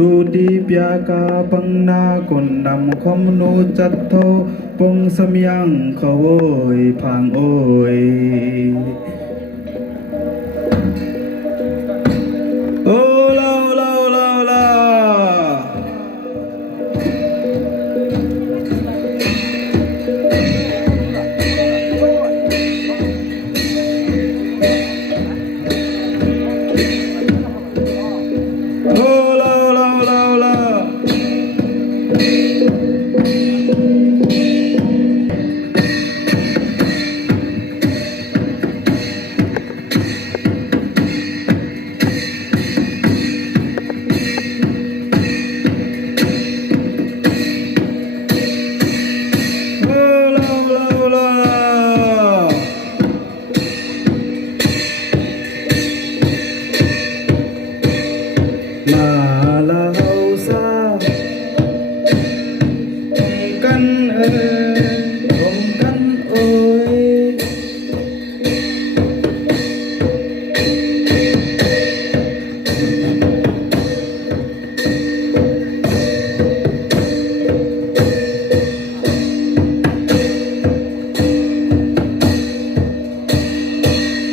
ดูดีปยากาปังนาคนนำคมนูจัดโทปงสมยังเขาโอยพังโอยโอ้ลาลาลาลามาลาเฮาซากันผมกันโอย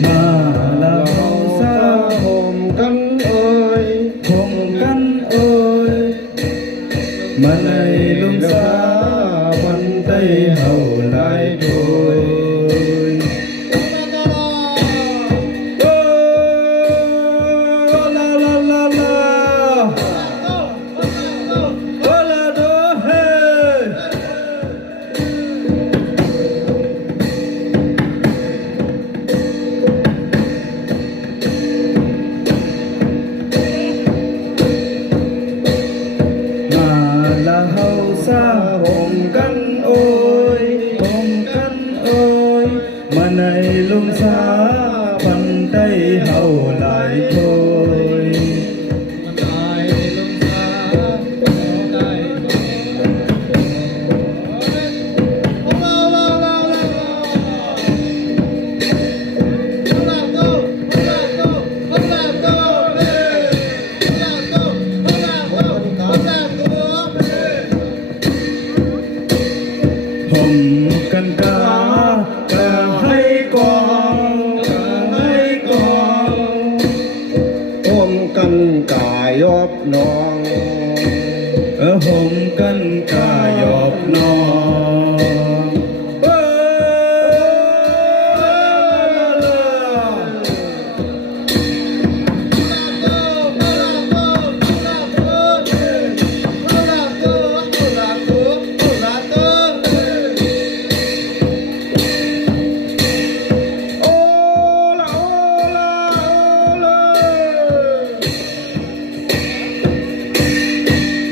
มาลาเฮาซาผมกันผมกันโอยมาในลุงสาพันไตเฮาหลายโดยโอ้ลาลาลาลาโอ้ลาโดเฮเฮาซาผมกันโอยผมกันโอยมาในลุงสาพันไตเฮาหลายโดยผมกันกาให้กองให้กองผมกันกายอบน้องผมกันกายอบน้อง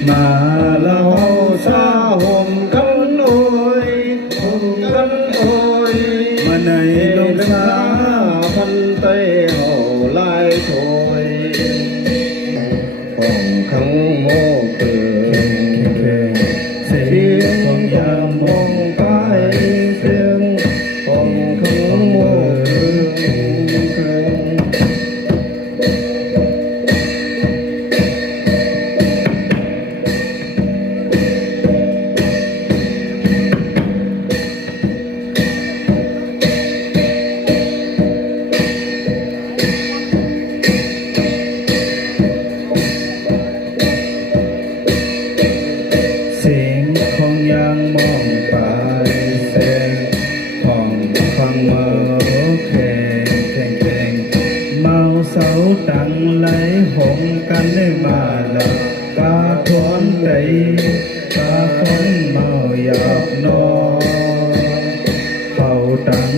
มาลาเฮาซาห่มกันโอยห่มกันโอยมาในลงสาพันไตเฮาหลายโถยของขังโมเกินเสียงของยามมองไปเสียงของขังโมเกินของยังมองไปเส้นของฟังเมาแข่งแข่งแข่งเมาเสาตังไหลหงกันได้มาละกาทวนใจกาคนเมาหยาบนอนเป่าตัง